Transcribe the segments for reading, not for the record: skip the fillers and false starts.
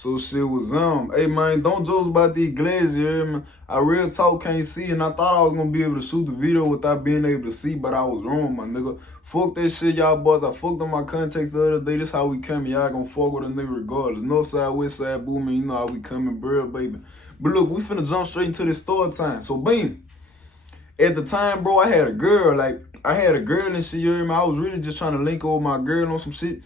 So shit was hey man, don't joke about these glasses, you hear me? I real talk can't see, and I thought I was gonna be able to shoot the video without being able to see, but I was wrong, my nigga. Fuck that shit, y'all boys. I fucked on my contacts the other day. This how we coming. Y'all gonna fuck with a nigga regardless. North side, west side, Booman, you know how we coming, bro, baby. But look, we finna jump straight into this story time. So bam. At the time, bro, I had a girl, and shit, you hear me? I was really just trying to link over my girl on some shit.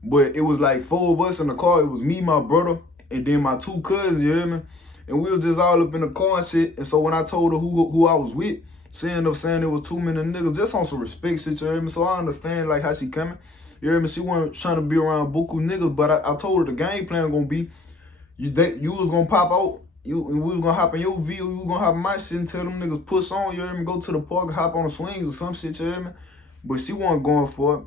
But it was like 4 of us in the car. It was me, my brother, and then my 2 cousins, you hear me? And we was just all up in the car and shit. And so when I told her who I was with, she ended up saying it was too many niggas, just on some respect shit, you hear me? So I understand like how she coming. You hear me? She wasn't trying to be around buku niggas, but I told her the game plan gonna be, you was gonna pop out, we was gonna hop in your vehicle, you was gonna hop in my shit and tell them niggas push on, you hear me? Go to the park, hop on the swings or some shit, you hear me? But she wasn't going for it.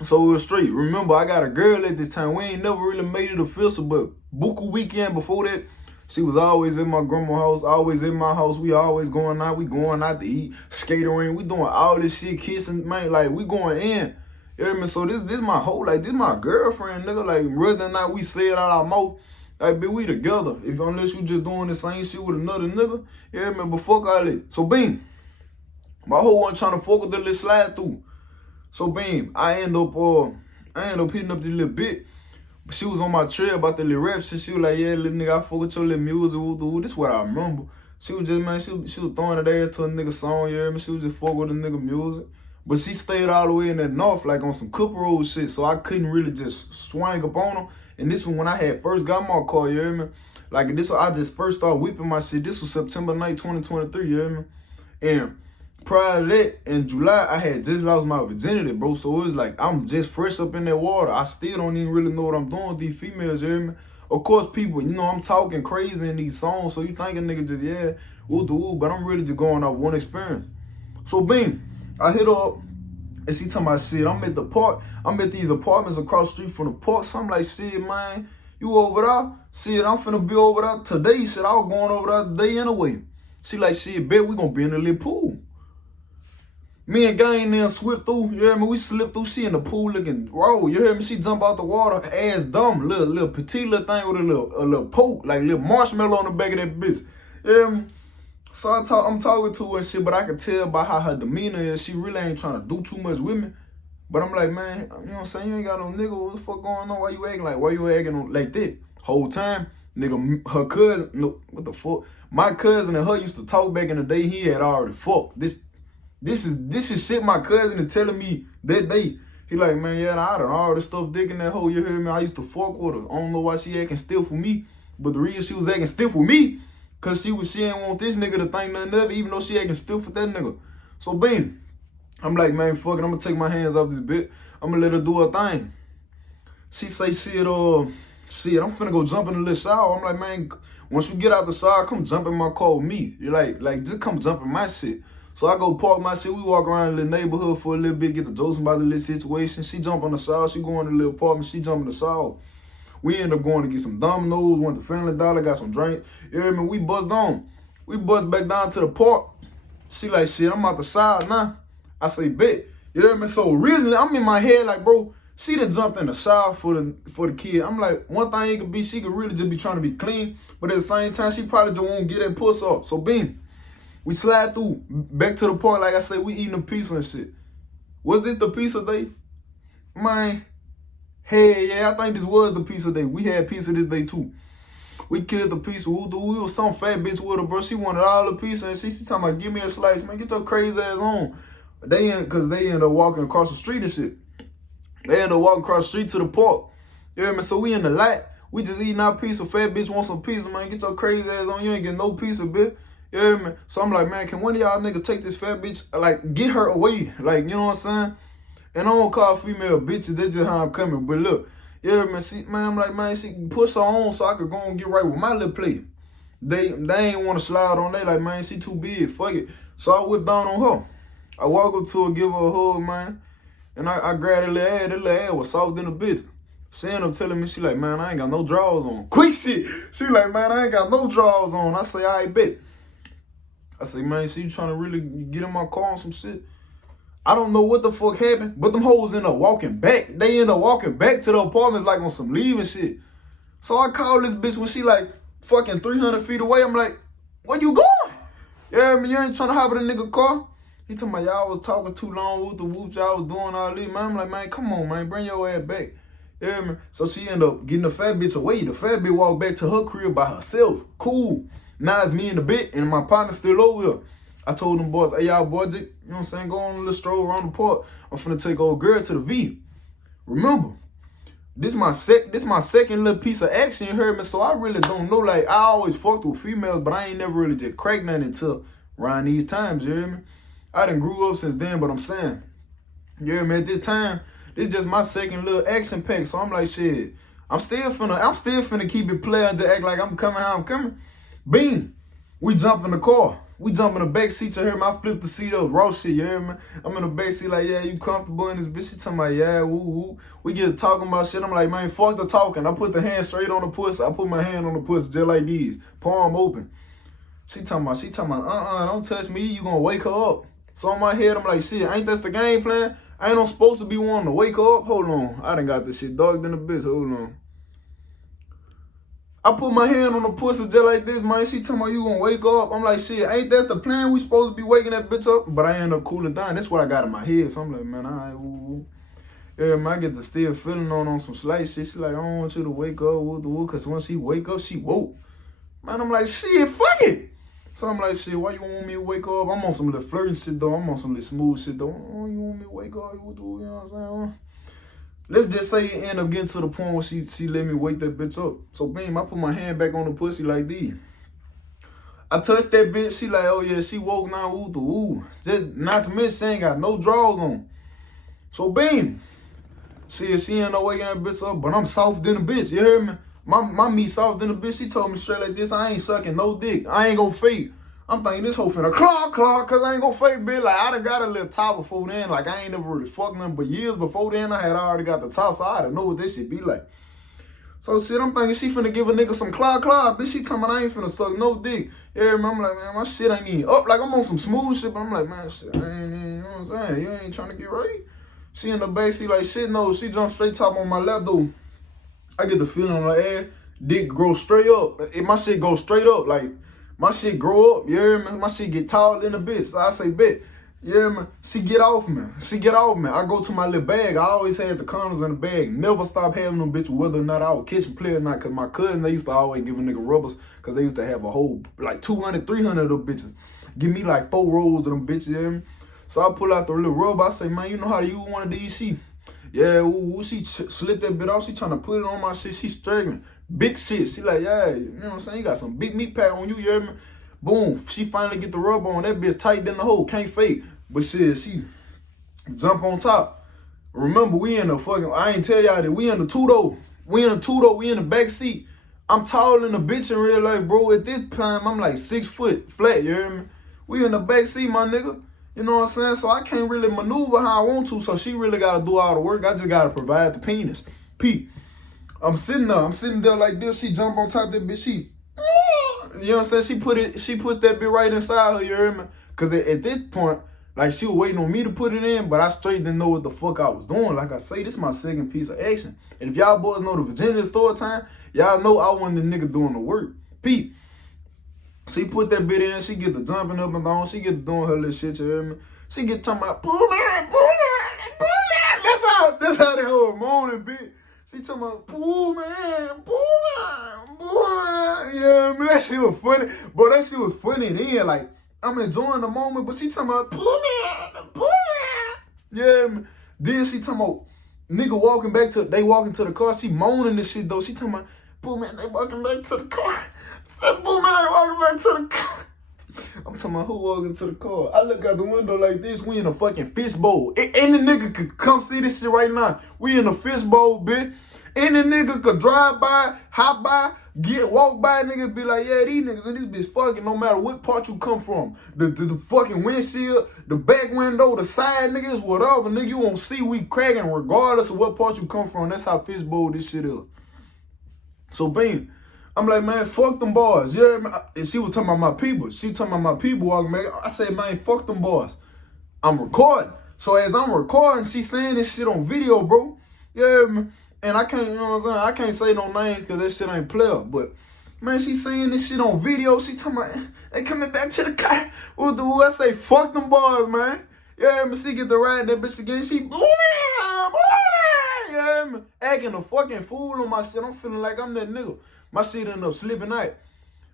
So it was straight. Remember, I got a girl at this time. We ain't never really made it official, but buku weekend before that, she was always in my grandma's house, always in my house. We always going out. We going out to eat, skatering. We doing all this shit, kissing, man. Like, we going in. You hear me? So this my whole, like, this my girlfriend, nigga. Like, rather than not we say it out our mouth, like, bitch, we together. Unless you just doing the same shit with another nigga. You hear me? But fuck all that. So, bam. My whole one trying to fuck with the little slide through. So bam, I end up hitting up this little bit. But she was on my trail about the little rap shit. She was like, yeah, little nigga, I fuck with your little music. This is what I remember. She was just, man, she was throwing it ass to a nigga song, you hear me? She was just fuck with a nigga music. But she stayed all the way in that north, like on some Cooper Road shit. So I couldn't really just swing up on her. And this was when I had first got my car, you hear me? Like this, I just first started whipping my shit. This was September 9th, 2023, you hear me? And prior to that, in July, I had just lost my virginity, bro. So it was like, I'm just fresh up in that water. I still don't even really know what I'm doing with these females, you hear me? Of course, people, you know, I'm talking crazy in these songs, so you think a nigga just, yeah, ooh, but I'm really just going off one experience. So, bing, I hit her up, and she talking about, shit, I'm at the park. I'm at these apartments across the street from the park. So I'm like, shit, man, you over there? Shit, I'm finna be over there today. Shit, I was going over there today anyway. She like, shit, bet we gonna be in the little pool. Me and Gang then slipped through, you hear me? We slipped through, she in the pool looking raw, you hear me? She jump out the water, ass dumb, little petite little thing with a little poke, like little marshmallow on the back of that bitch, you hear me? So I'm talking to her and shit, but I could tell by how her demeanor is, she really ain't trying to do too much with me. But I'm like, man, you know what I'm saying? You ain't got no nigga, what the fuck going on? Why you acting like that? Whole time, nigga, her cousin, no, what the fuck? My cousin and her used to talk back in the day, he had already fucked. This is shit my cousin is telling me that day. He like, man, yeah, I done all this stuff dick in that hole, you hear me? I used to fuck with her. I don't know why she acting still for me. But the reason she was acting still for me, cause she ain't want this nigga to think nothing of it, even though she acting still for that nigga. So bam. I'm like, man, fuck it, I'm gonna take my hands off this bitch. I'm gonna let her do her thing. She say, shit, I'm finna go jump in the little shower. I'm like, man, once you get out the shower, come jump in my car with me. You're like, just come jump in my shit. So I go park my shit. We walk around the little neighborhood for a little bit, get the jokes about the little situation. She jump on the shower. She go in the little apartment. She jump in the shower. We end up going to get some Domino's, went to Family Dollar, got some drink. You hear me? We buzzed on. We buzzed back down to the park. She like, shit, I'm out the shower now. I say, bet. You hear me? So originally, I'm in my head like, bro, she done jumped in the shower for the kid. I'm like, one thing it could be, she could really just be trying to be clean, but at the same time, she probably just won't get that puss off. So bam. We slide through, back to the park, like I said, we eating a pizza and shit. Was this the pizza day? Man, hey, yeah, I think this was the pizza day. We had pizza this day too. We killed the pizza. We was some fat bitch with her, bro. She wanted all the pizza, and she talking about, give me a slice, man, get your crazy ass on. Cause they ended up walking across the street and shit. They ended up walking across the street to the park. You hear me? So we in the lot, we just eating our pizza. Fat bitch want some pizza, man, get your crazy ass on. You ain't get no pizza, bitch. You hear me? So I'm like, man, can one of y'all niggas take this fat bitch, like, get her away? Like, you know what I'm saying? And I don't call female bitches, that's just how I'm coming. But look, you hear me? I'm like, man, she push her on so I could go and get right with my little plate. They ain't want to slide on that, like, man, she too big, fuck it. So I whipped down on her. I walk up to her, give her a hug, man. And I grabbed her little ass. That little ass was soft than a bitch. She ended up telling me, she like, man, I ain't got no drawers on. Quick shit. She like, man, I ain't got no drawers on. I say, all right, bet. I say, man, she trying to really get in my car on some shit. I don't know what the fuck happened, but them hoes end up walking back. They end up walking back to the apartments like on some leaving shit. So I called this bitch when she like fucking 300 feet away. I'm like, where you going? Yeah, man, you ain't trying to hop in a nigga car. He told me, y'all was talking too long with the whoops. Y'all was doing all this, man. I'm like, man, come on, man, bring your ass back. Yeah, man. So she ended up getting the fat bitch away. The fat bitch walked back to her crib by herself. Cool. Now it's me and the bitch, and my partner still over here. I told them boys, hey, y'all boys, you know what I'm saying, go on a little stroll around the park. I'm finna take old girl to the V. Remember, this my second little piece of action, you heard me? So I really don't know. Like, I always fucked with females, but I ain't never really just cracked nothing until around these times, you hear me? I done grew up since then, but I'm saying, you hear me? At this time, this just my second little action pack. So I'm like, shit, I'm still finna keep it playing to act like I'm coming how I'm coming. Beam, we jump in the car. We jump in the back seat, you hear me? I flip the seat up, raw shit, you hear me? I'm in the back seat like, yeah, you comfortable in this bitch? She talking about, yeah, woo, woo. We get talking about shit. I'm like, man, fuck the talking. I put the hand straight on the pussy. I put my hand on the pussy just like these, palm open. She talking about, don't touch me. You gonna wake her up. So in my head, I'm like, shit, ain't that the game plan? I ain't no supposed to be wanting to wake her up. Hold on. I done got this shit dogged in the bitch. Hold on. I put my hand on the pussy just like this, man. She talking about you gonna wake up. I'm like, shit, ain't that the plan? We supposed to be waking that bitch up? But I end up cooling down. That's what I got in my head. So I'm like, man, all right, woo. Yeah, man, I get to still feeling on some slight shit. She like, I don't want you to wake up, woo, because once she wake up, she woke. Man, I'm like, shit, fuck it. So I'm like, shit, why you want me to wake up? I'm on some little flirting shit, though. I'm on some little smooth shit, though. Oh, you want me to wake up? You know what I'm saying? Let's just say it end up getting to the point where she let me wake that bitch up. So, bam, I put my hand back on the pussy like this. I touched that bitch. She like, oh, yeah, she woke now, woo. Just not to mention, she ain't got no drawers on. So, bam. She ain't no waking that bitch up, but I'm soft than a bitch. You hear me? My meat soft than a bitch. She told me straight like this, I ain't sucking no dick. I ain't gonna fake. I'm thinking this hoe finna clock, cause I ain't gonna fake, bitch. Like, I done got a little top before then. Like, I ain't never really fucked nothing, but years before then, I had already got the top, so I didn't know what this shit be like. So, shit, I'm thinking she finna give a nigga some clock. Bitch, she talking about I ain't finna suck no dick. Yeah, man, I'm like, man, my shit ain't even up. Like, I'm on some smooth shit, but I'm like, man, shit, I ain't even, you know what I'm saying? You ain't trying to get right. She in the back, she like, shit, no. She jumped straight top on my lap, though. I get the feeling on her ass. Dick grow straight up. My shit go straight up. Like, my shit grow up. Yeah, man. My shit get tall in a bit. So I say, bet. Yeah, man. She get off me. I go to my little bag. I always had the condoms in the bag. Never stop having them bitches whether or not I was kitchen player or not. Because my cousin, they used to always give a nigga rubbers. Because they used to have a whole, like 200, 300 of them bitches. Give me like 4 rolls of them bitches, you hear me? So I pull out the little rubber. I say, man, you know how to use one of these? Yeah, she slipped that bit off. She trying to put it on my shit. She struggling. Big shit. She like, yeah, you know what I'm saying? You got some big meat pack on you, you hear me? Boom. She finally get the rubber on. That bitch tight in the hole. Can't fake. But shit, she jump on top. Remember, we in the fucking, I ain't tell y'all that. We in the two-door. We in the back seat. I'm taller than a bitch in real life, bro. At this time, I'm like 6 foot flat, you hear me? We in the back seat, my nigga. You know what I'm saying? So I can't really maneuver how I want to. So she really got to do all the work. I just got to provide the penis. Pete. I'm sitting there like this. She jump on top of that bitch. You know what I'm saying? She put that bitch right inside her, you hear me? Because at this point, like, she was waiting on me to put it in, but I straight didn't know what the fuck I was doing. Like I say, this is my second piece of action. And if y'all boys know the Virginia story time, y'all know I wasn't the nigga doing the work. Pete. She put that bit in, she get the jumping up and down, she get to doing her little shit, you hear me? She get talking about, Booman. That's how that whole moaning, bitch. She talking about, Booman. Yeah, man, that shit was funny. But that shit was funny then, like, I'm enjoying the moment, but she talking about, Booman. Yeah, man. Then she talking about, nigga they walking to the car, she moaning this shit, though. She talking about, Booman, they walking back to the car. Booman, they walking back to the car. I'm talking about who walking to the car. I look out the window like this. We in a fucking fishbowl. Any nigga could come see this shit right now. We in a fishbowl, bitch. Any nigga could drive by, hop by, walk by, niggas be like, yeah, these niggas in this bitch fucking no matter what part you come from. The fucking windshield, the back window, the side niggas, whatever, nigga, you won't see we cracking regardless of what part you come from. That's how fishbowl this shit is. So, bam. I'm like, man, fuck them boys. Yeah, and she was talking about my people. She talking about my people walking back. I said, man, fuck them boys. I'm recording. So as I'm recording, she saying this shit on video, bro. Yeah, man. And I can't, you know what I'm saying? I can't say no names because that shit ain't player. But, man, she saying this shit on video. She talking about, they coming back to the car. What the I say, fuck them boys, man. Yeah, man, she get to ride that bitch again. She, yeah, man, acting a fucking fool on my shit. I'm feeling like I'm that nigga. My shit ended up slipping out.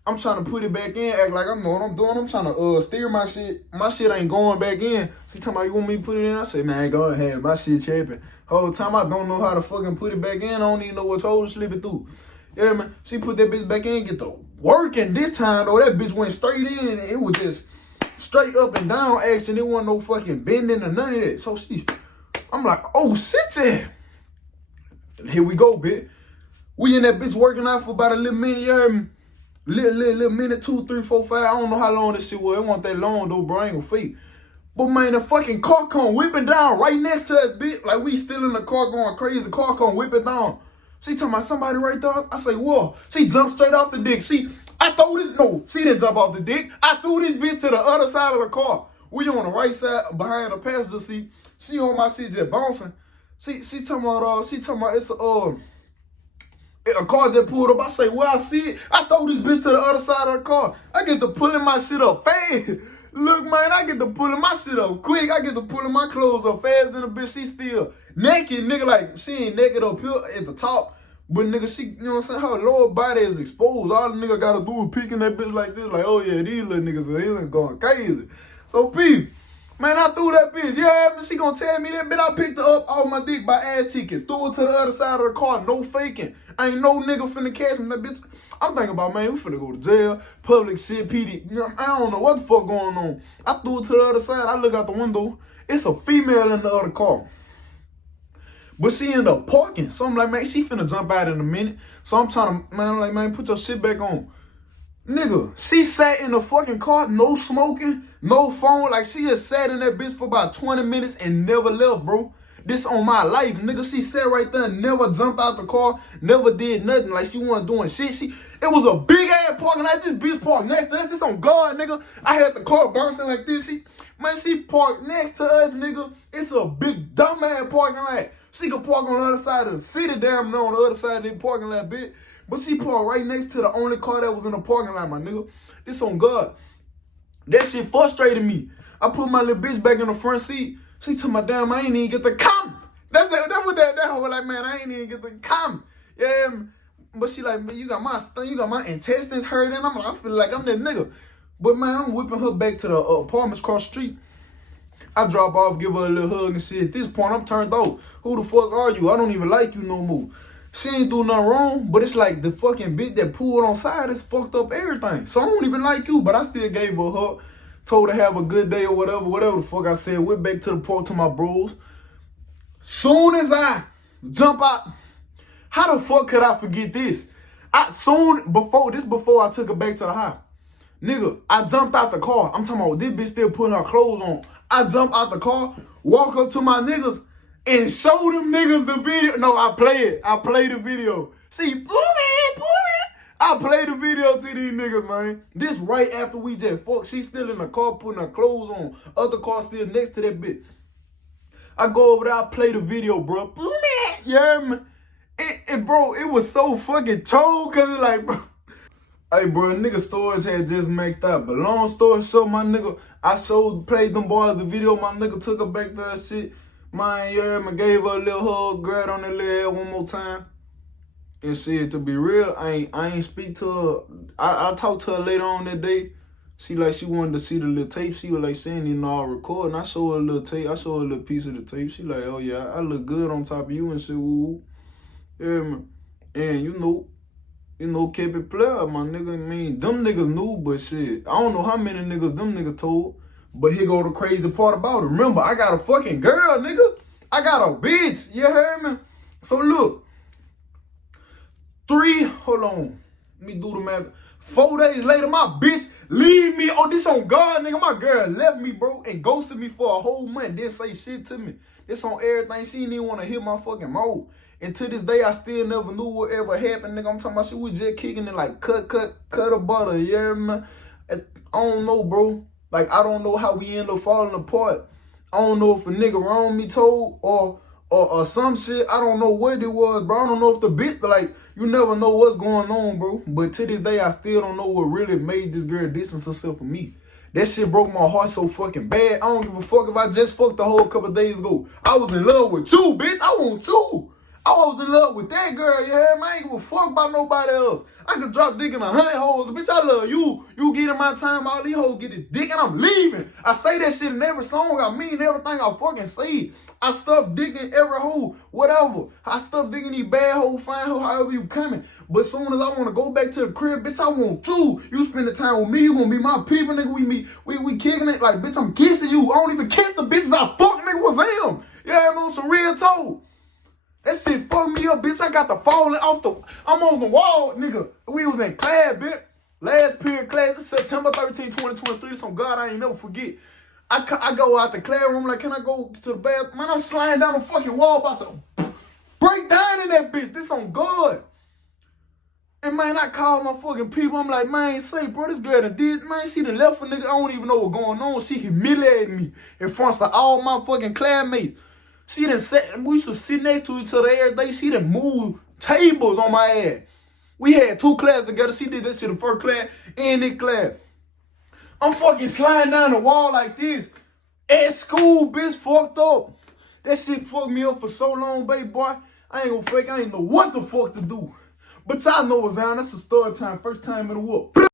I'm trying to put it back in, act like I know what I'm doing. I'm trying to steer my shit. My shit ain't going back in. She talking about, you want me to put it in? I said, man, go ahead. My shit tripping. Whole time I don't know how to fucking put it back in. I don't even know what hole to slip it through. Yeah, man. She put that bitch back in, get to working. This time, though, that bitch went straight in. And it was just straight up and down action. It wasn't no fucking bending or none of that. So I'm like, oh, shit, yeah. Here we go, bitch. We in that bitch working out for about a little minute, you heard me? Little minute, 2, 3, 4, 5. I don't know how long this shit was. It wasn't that long, though, bro. I ain't gonna fake. But, man, the fucking car come whipping down right next to us, bitch. Like, we still in the car going crazy. The car come whipping down. She talking about somebody right there. I say, whoa. She jumped straight off the dick. She didn't jump off the dick. I threw this bitch to the other side of the car. We on the right side behind the passenger seat. She on my shit just bouncing. She talking about it's a car just pulled up. I say, well, I see it. I throw this bitch to the other side of the car. I get to pulling my shit up fast. Look, man, I get to pulling my shit up quick. I get to pulling my clothes up fast. Then the bitch, she still naked, nigga. Like, she ain't naked up here at the top. But, nigga, she, you know what I'm saying? Her lower body is exposed. All the nigga got to do is peeking that bitch like this. Like, oh, yeah, these little niggas are going crazy. So, P, man, I threw that bitch. Yeah, but she gonna tell me that bitch. I picked her up off my dick by ass cheeking. Threw her to the other side of the car. No faking. Ain't no nigga finna catch me. That bitch. I'm thinking about, man, we finna go to jail, public shit, PD. You know, I don't know what the fuck going on. I threw it to the other side. I look out the window. It's a female in the other car. But she ended up parking. So I'm like, man, she finna jump out in a minute. So I'm trying to, man, I'm like, man, put your shit back on. Nigga, she sat in the fucking car, no smoking, no phone. Like, she just sat in that bitch for about 20 minutes and never left, bro. This on my life, nigga. She sat right there and never jumped out the car, never did nothing. Like, she wasn't doing shit. It was a big ass parking lot. This bitch parked next to us. This on God, nigga. I had the car bouncing like this. She parked next to us, nigga. It's a big dumb ass parking lot. She could park on the other side of the city, damn near on the other side of the parking lot, bitch. But she parked right next to the only car that was in the parking lot, my nigga. This on God. That shit frustrated me. I put my little bitch back in the front seat. She told my damn, I ain't even get to come. That's what that whole like, man, I ain't even get to come. Yeah, but she like, man, you got my intestines hurting. I'm like, I feel like I'm that nigga. But man, I'm whipping her back to the apartments across the street. I drop off, give her a little hug and shit. At this point, I'm turned off. Who the fuck are you? I don't even like you no more. She ain't do nothing wrong, but it's like the fucking bitch that pulled on side is fucked up everything. So I don't even like you, but I still gave her a hug. Told her have a good day or whatever the fuck I said. Went back to the park to my bros. Soon as I jump out, how the fuck could I forget this? Before I took her back to the house. Nigga, I jumped out the car. I'm talking about this bitch still putting her clothes on. I jump out the car, walk up to my niggas, and show them niggas the video. No, I play it. I play the video. See, Booman. I play the video to these niggas, man. This right after we just fucked. She still in the car putting her clothes on. Other car still next to that bitch. I go over there, I play the video, bro. Booman. Yeah, man. And bro, it was so fucking told, cause it's like, bro. Hey, bro, nigga storage had just maxed out. But long story short, my nigga, played them boys the video. My nigga took her back to that shit. Man, yeah, man, gave her a little hug, grabbed on that little head one more time. And shit, to be real, I ain't speak to her. I talked to her later on that day. She wanted to see the little tape. She was like saying, you know, I'll record. And I showed her a little tape. I showed her a little piece of the tape. She like, oh yeah, I look good on top of you and shit. Woo. Yeah, man. And you know, kept it player, my nigga. I mean, them niggas knew, but shit, I don't know how many niggas them niggas told. But here go the crazy part about it. Remember, I got a fucking girl, nigga. I got a bitch. You heard me? So look. Hold on. Let me do the math. 4 days later, my bitch leave me. Oh, this on God, nigga. My girl left me, bro, and ghosted me for a whole month. Didn't say shit to me. This on everything. She didn't even want to hit my fucking mouth. And to this day, I still never knew what ever happened, nigga. I'm talking about shit. We just kicking it like cut of butter. Yeah, man. I don't know, bro. Like, I don't know how we end up falling apart. I don't know if a nigga wrong me told or or some shit. I don't know what it was, bro. I don't know if the bitch, like, you never know what's going on, bro. But to this day, I still don't know what really made this girl distance herself from me. That shit broke my heart so fucking bad. I don't give a fuck if I just fucked the whole couple days ago. I was in love with you, bitch. I want you. I was in love with that girl, you heard me? I ain't give a fuck about nobody else. I could drop dick in 100 hoes. Bitch, I love you. You get in my time, all these hoes get this dick, and I'm leaving. I say that shit in every song. I mean everything I fucking say. I stuff dick in every hole, whatever. I stuff dick in these bad hoes, fine hoes, however you coming. But as soon as I want to go back to the crib, bitch, I want you. You spend the time with me. You gonna be my people, nigga. We kicking it like, bitch, I'm kissing you. I don't even kiss the bitches I fuck, nigga. What's them? Yeah, I'm on some real talk. That shit fucked me up, bitch. I got the falling off the... I'm on the wall, nigga. We was in class, bitch. Last period class. It's September 13, 2023. Some God I ain't never forget. I go out the classroom like, can I go to the bathroom? Man, I'm sliding down the fucking wall about to break down in that bitch. This on God. And, man, I called my fucking people. I'm like, man, say, bro, this girl done did... Man, she done left a nigga. I don't even know what's going on. She humiliated me in front of all my fucking classmates. She done sat, we used to sit next to each other every day. She done moved tables on my ass. We had 2 classes together. She did that shit in the first class and this class. I'm fucking sliding down the wall like this. At school, bitch, fucked up. That shit fucked me up for so long, baby boy. I ain't gonna fake, I ain't know what the fuck to do. But y'all know what's down. That's the story time. First time in the whoop.